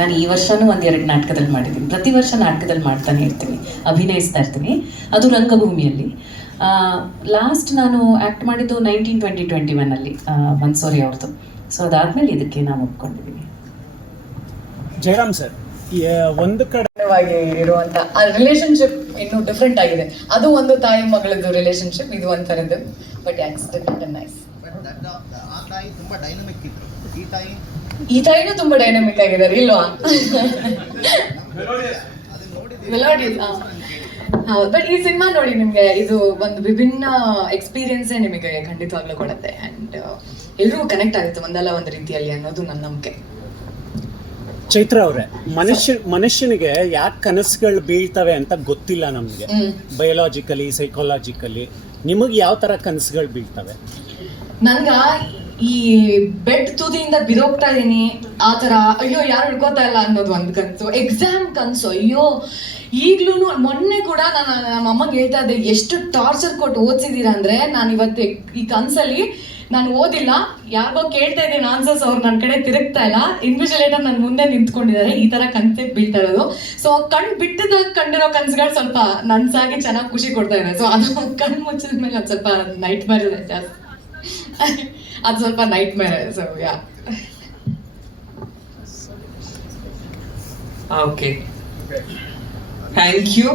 ನಾನು ಈ ವರ್ಷನೂ 1-2 ನಾಟಕದಲ್ಲಿ ಮಾಡಿದ್ದೀನಿ. ಪ್ರತಿ ವರ್ಷ ನಾಟಕದಲ್ಲಿ ಮಾಡ್ತಾನೆ ಇರ್ತೀನಿ, ಅಭಿನಯಿಸ್ತಾ ಇರ್ತೀನಿ, ಅದು ರಂಗಭೂಮಿಯಲ್ಲಿ. ಲಾಸ್ಟ್ ನಾನು ಆ್ಯಕ್ಟ್ ಮಾಡಿದ್ದು 1920-21 ಮನ್ಸೂರಿ ಅವ್ರದ್ದು. ಸೊ ಅದಾದಮೇಲೆ ಇದಕ್ಕೆ ನಾನು ಒಪ್ಕೊಂಡಿದ್ದೀನಿ. ಜಯರಾಮ್ ಸರ್, ಒಂದು ಕಡೆ ಇರುವಂತ ಆ ರಿಲೇಶನ್ಶಿಪ್ ಇನ್ನೂ ಡಿಫ್ರೆಂಟ್ ಆಗಿದೆ. ಅದು ಒಂದು ತಾಯಿ ಮಗಳದ್ದು ರಿಲೇಶನ್ಶಿಪ್, ಇದು ಒಂಥರದ್ದು. ಬಟ್ ಯಾಕ್ಸ್ ಡಿಫ್ರೆಂಟ್ ಅಂಡ್ ನೈಸ್. ಈ ತಾಯಿನೂ ತುಂಬಾ ಡೈನಮಿಕ್ ಆಗಿದ್ದಾರೆ ಇಲ್ವಾ? ಹೌದು. ಬಟ್ ಈ ಸಿನಿಮಾ ನೋಡಿ, ನಿಮ್ಗೆ ಇದು ಒಂದು ವಿಭಿನ್ನ ಎಕ್ಸ್ಪೀರಿಯನ್ಸೇ ನಿಮಗೆ ಖಂಡಿತವಾಗ್ಲೂ ಕೊಡುತ್ತೆ. ಅಂಡ್ ಎಲ್ರಿಗೂ ಕನೆಕ್ಟ್ ಆಗುತ್ತೆ ಒಂದಲ್ಲ ಒಂದು ರೀತಿಯಲ್ಲಿ ಅನ್ನೋದು ನನ್ನ ನಂಬಿಕೆ. ಚೈತ್ರ ಅವರೇ, ಮನುಷ್ಯನಿಗೆ ಯಾಕೆ ಕನಸುಗಳು ಬೀಳ್ತವೆ ಅಂತ ಗೊತ್ತಿಲ್ಲ ನಮಗೆ, ಬಯೋಲಾಜಿಕಲಿ, ಸೈಕಾಲಜಿಕಲಿ. ನಿಮಗೆ ಯಾವ ತರ ಕನಸುಗಳು ಬೀಳ್ತವೆ? ನನ್ಗ ಈ ಬೆಡ್ ತುದಿಯಿಂದ ಬಿದೋಗ್ತಾ ಇದೀನಿ ಆ ತರ, ಅಯ್ಯೋ ಯಾರು ಹಿಡ್ಕೋತಾ ಇಲ್ಲ ಅನ್ನೋದು ಒಂದು ಕನಸು. ಎಕ್ಸಾಮ್ ಕನಸು, ಅಯ್ಯೋ ಈಗ್ಲೂ. ಮೊನ್ನೆ ಕೂಡ ನಾನು ನಮ್ಮ ಅಮ್ಮಗೆ ಹೇಳ್ತಾ ಇದ್ದೆ, ಎಷ್ಟು ಟಾರ್ಚರ್ ಕೊಟ್ಟು ಓದಿಸಿದೀರಾ ಅಂದ್ರೆ, ನಾನು ಇವತ್ತು ಈ ಕನಸಲ್ಲಿ ನಾನು ಓದಿಲ್ಲ, ಯಾರಿಗೋ ಕೇಳ್ತಾ ಇದ್ದೀನಿ ಆನ್ಸರ್ಸ್, ಅವ್ರು ನನ್ನ ಕಡೆ ತಿರುಗ್ತಾ ಇಲ್ಲ, ಇನ್ವಿಜಿಲೇಟರ್ ನನ್ನ ಮುಂದೆ ನಿಂತ್ಕೊಂಡಿದ್ದಾರೆ, ಈ ತರ ಕನ್ಸೆಪ್ಟ್ ಬೀಳ್ತಾ ಇರೋದು. ಸೊ ಬಿಟ್ಟದಾಗ ಕಂಡಿರೋ ಕನ್ಸುಗಳು ಸ್ವಲ್ಪ ನನ್ಸಾಗಿ ಚೆನ್ನಾಗಿ ಖುಷಿ ಕೊಡ್ತಾ ಇದೆ. ಸೊ ಅದು ಕಣ್ಣು ಮುಚ್ಚಿದ ಮೇಲೆ ಒಂದು ಸ್ವಲ್ಪ ನೈಟ್ ಮೇರ್ ಇದೆ ಜಾಸ್ತಿ, ಅದು ಸ್ವಲ್ಪ nightmare. So yeah, okay, thank you.